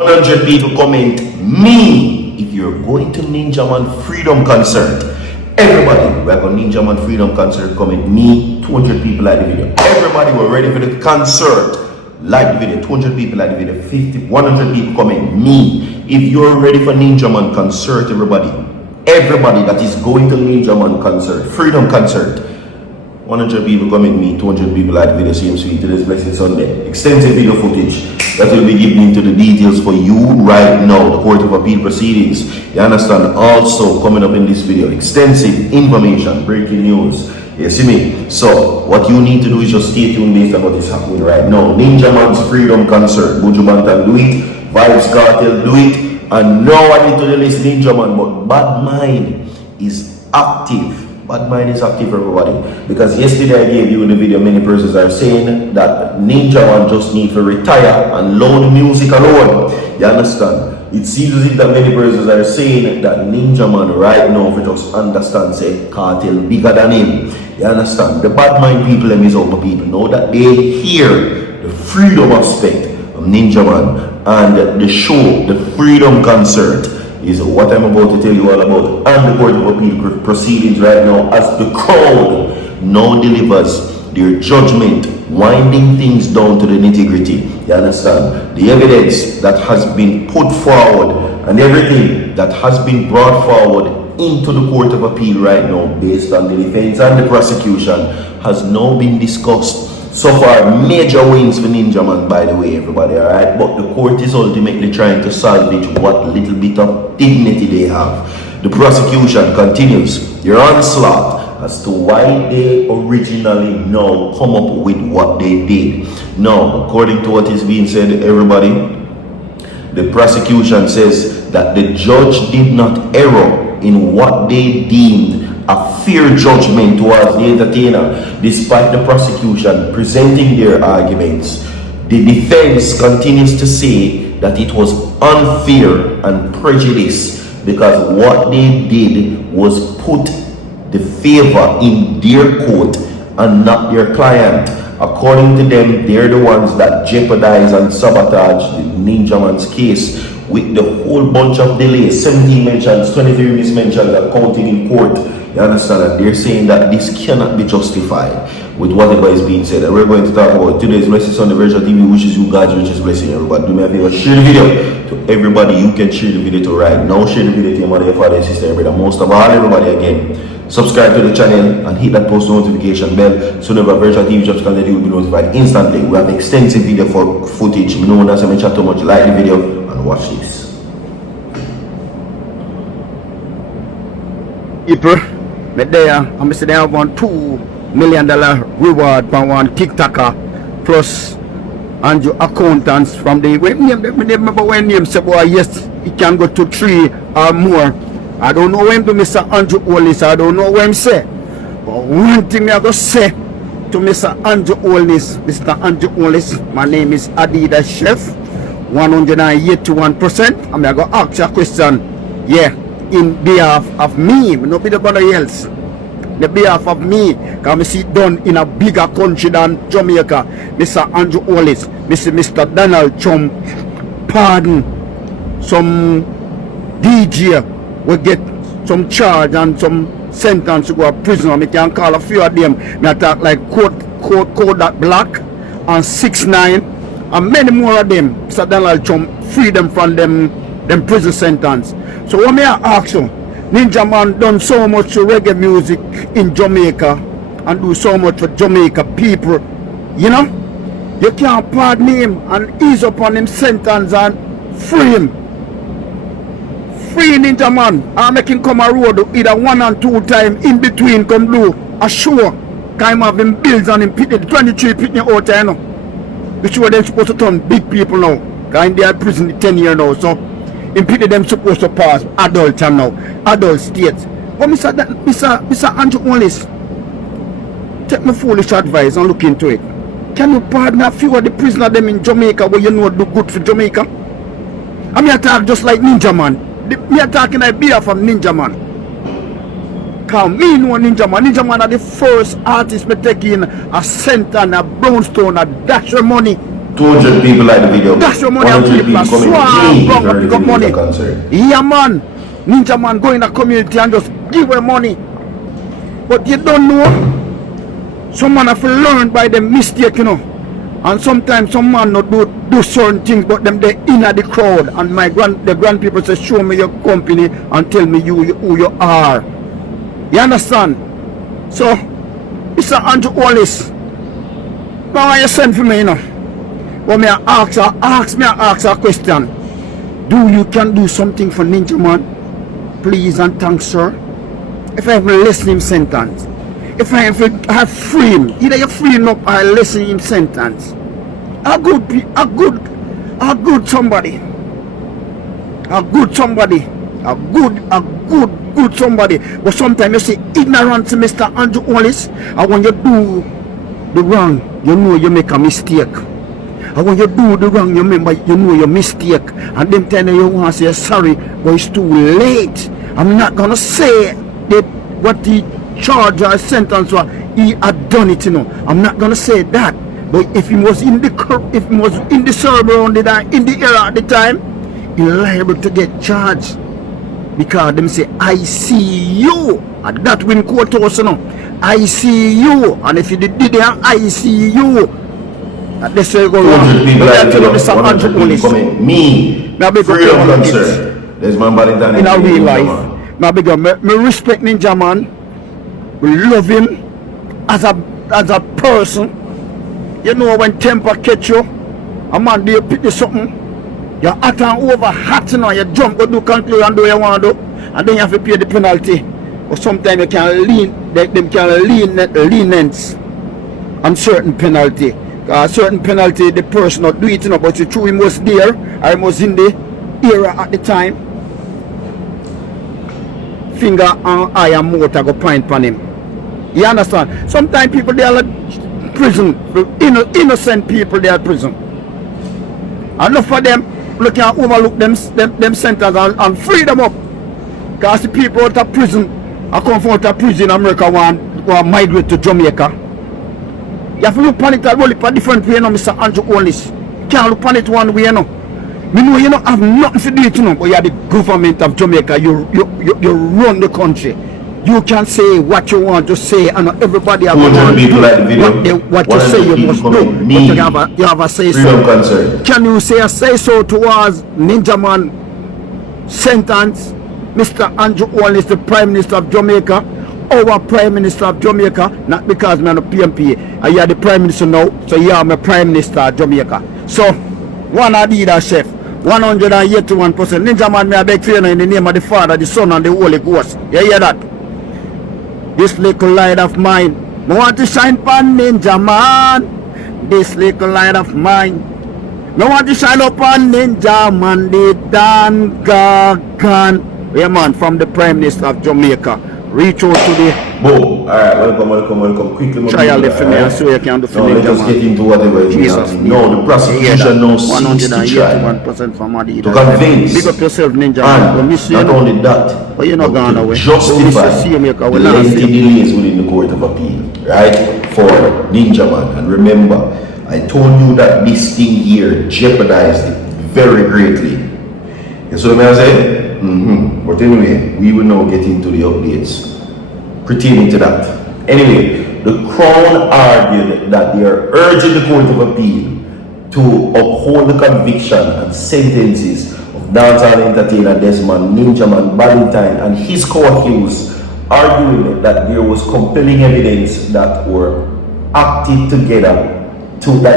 100 people comment me if you're going to Ninja Man Freedom Concert. Everybody, we're going to Ninja Man Freedom Concert, comment me. 200 people like the video. Everybody, we're ready for the concert. Like the video. 200 people like the video. 100 people comment me if you're ready for Ninja Man Concert. Everybody that is going to Ninja Man Concert, Freedom Concert. 100 people comment me, 200 people like the video. Same sweet. Today's Blessed Sunday. Extensive video footage that will be given into the details for you right now. The Court of Appeal proceedings. You understand? Also coming up in this video, extensive information, breaking news. You see me? So what you need to do is just stay tuned based on what is happening right now. Ninja Man's Freedom Concert. Buju Banton do it. Vibes Cartel do it. And now I need to list Ninja Man, but Bad Mind is active. Bad Mind is active, everybody, because yesterday I gave you in the video, many persons are saying that Ninja Man just need to retire and load music alone. You understand? It seems as if that many persons are saying that Ninja Man right now, if you just understand, say Cartel bigger than him. You understand? The Bad Mind people, them is over people know that they hear the freedom aspect of Ninja Man and the show, the Freedom Concert, is what I'm about to tell you all about. And the Court of Appeal proceedings right now as the crowd now delivers their judgment, winding things down to the nitty-gritty. You understand? The evidence that has been put forward and everything that has been brought forward into the Court of Appeal right now based on the defense and the prosecution has now been discussed. So far, major wins for Ninja Man, by the way, everybody, alright? But the court is ultimately trying to salvage what little bit of dignity they have. The prosecution continues their onslaught as to why they originally now come up with what they did. Now, according to what is being said, everybody, the prosecution says that the judge did not err in what they deemed a fair judgment towards the entertainer. Despite the prosecution presenting their arguments, the defense continues to say that it was unfair and prejudiced because what they did was put the favor in their court and not their client. According to them, they're the ones that jeopardize and sabotage the Ninja Man's case with the whole bunch of delays, 17 mentions, 23 mismentions are counting in court. You understand that they're saying that this cannot be justified with whatever is being said. And we're going to talk about today's Blessed Sunday Virtual TV, wishes you God's richest blessing. Everybody, do me a favor, share the video to everybody you can share the video to right now. Share the video to your mother, your father, your sister, your brother. Most of all, everybody again, subscribe to the channel and hit that post notification bell so whenever Virtual TV drops content, you will be notified instantly. We have extensive video for footage. No one has mentioned too much. Like the video and watch this. People, I'm saying I want $2 million reward for one TikToker plus and your accountants from the remember when name say boy yes it can go to 3 or more. I don't know when to Mr. Andrew Holness, I don't know when him say. But one thing I go say to Mr. Andrew Holness, Mr. Andrew Holness, my name is Adidas Chef, 181%. I'm gonna ask you a question. Yeah. In behalf of me, not be nobody else. The behalf of me, because I see it done in a bigger country than Jamaica. Mr. Andrew Holness, Mr. Donald Trump, pardon some DJ will get some charge and some sentence to go to prison. I can call a few of them. I talk like Code that Black and 6ix9ine and many more of them. Mr. Donald Trump free them from them prison sentence. So what may I ask you? Ninja Man done so much to reggae music in Jamaica and do so much for Jamaica people. You know? You can't pardon him and ease upon him sentence and free him. Free Ninja Man and make him come a road either 1 and 2 times in between come do a show. Time have him bills and him pitney 23 pitney out there, you know. The show them supposed to turn big people now. Because in their prison 10 years now. So impeded them supposed to pass adult time now, adult states. But Mr. Andrew Holness, take my foolish advice and look into it. Can you pardon a few of the prisoners them in Jamaica where you know do good for Jamaica? I mean I talk just like Ninja Man. Me talking like beer from Ninja Man. Cause me know Ninja Man. Ninja Man are the first artist me take in a cent and a brownstone, a dash of money 200 people like the video. That's your money and 100 people people coming. swap, Me, bro, very pick up money. concerned. Yeah, man. Ninja man go in the community and just give away money. But you don't know. Some man have to learn by the mistake, you know. And sometimes some man not do certain things, but them they in the crowd. And the grand people say, show me your company and tell me who you are. You understand? So, it's a Andrew Wallace. Now you send for me, you know. But me I ask a question. Do you can do something for Ninja Man? Please and thanks, sir. If I have a listening sentence. If I have free him, either you free him up or listen him sentence. A good somebody. A good somebody. But sometimes you say ignorant to Mr. Andrew Wallace. And when you do the wrong, you know you make a mistake. And when you do the wrong, you remember you know your mistake. And them time you want to say sorry, but it's too late. I'm not gonna say that what the charge or sentence was, he had done it, you know. I'm not gonna say that. But if he was in the server on the time, in the era at the time, he's liable to get charged. Because them say, I see you. And that when court was, you know, I see you. And if you did there, I see you. And this way go wrong. 200 people like the 100 people coming. Me, freedom concern. There's my Valentine. In a real life. Now because me respect Ninja Man. We love him as a person. You know when temper catch you, a man do you pick you something, you're hot and over hot, you know, you jump go do conclude and do you want to do, and then you have to pay the penalty. Or sometimes you can lenience on certain penalty. Certain penalty the person not do it, you know, but you true him was there, or he was in the era at the time. Finger and eye and motor go point upon him. You understand? Sometimes people they are like prison, innocent people they are prison. Enough for them look at overlook them sentence and free them up. Because the people out of prison I come from out of prison in America want migrate to Jamaica. You have to look on it a whole different way, you know, Mr. Andrew Wallace. Can't look on it one way, you know. Me know you don't have nothing to do it, you know, but you are the government of Jamaica. You run the country. You can say what you want to say, and everybody have to do what you say you must do. But you have a say so. Can you say a say so towards Ninja Man sentence? Mr. Andrew Wallace, the Prime Minister of Jamaica, our Prime Minister of Jamaica, not because I'm a PMP. You are the Prime Minister now, so you are my Prime Minister of Jamaica. So, one of the chef, 181%. Ninja Man, may I beg for you in the name of the Father, the Son, and the Holy Ghost. You hear that? This little light of mine, I want to shine upon Ninja Man. This little light of mine, I want to shine upon Ninja Man. The Dan Gagan. Yeah, man, from the Prime Minister of Jamaica. Reach out to the. Boom. Alright, welcome. Quickly, trial the for me, so you can do for me. Let us get into whatever it is. No, the prosecution now seeks to try to convince. Big up yourself, Ninja Man. Not only that, but you're not going away. Justify the lengthy delays within the Court of Appeal, right? For Ninja Man. And remember, I told you that this thing here jeopardized it very greatly. You see what I'm saying? But anyway, we will now get into the updates pertaining to that. Anyway, the Crown argued that they are urging the Court of Appeal to uphold the conviction and sentences of dancehall entertainer Desmond Ninja Man Valentine and his co-accused, arguing that there was compelling evidence that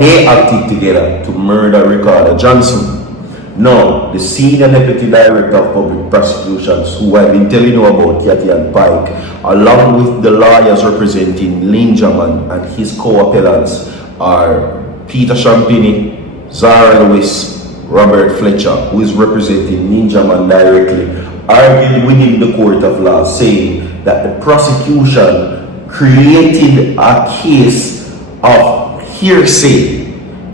they acted together to murder Ricardo Johnson. Now, the Senior Deputy Director of Public Prosecutions, who I've been telling you about, Yati and Pike, along with the lawyers representing Ninja Man and his co-appellants are Peter Champini, Zara Lewis, Robert Fletcher, who is representing Ninja Man directly, argued within the court of law, saying that the prosecution created a case of hearsay.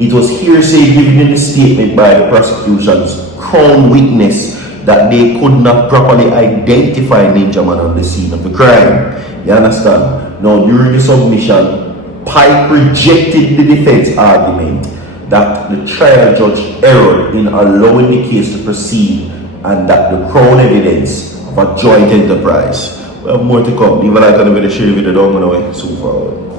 It was hearsay given in the statement by the prosecution's crown witness that they could not properly identify Ninja Man on the scene of the crime. You understand? Now, during the submission, Pike rejected the defense argument that the trial judge erred in allowing the case to proceed and that the crown evidence of a joint enterprise. We have more to come. Leave a like on the video, share the video down below. So forward.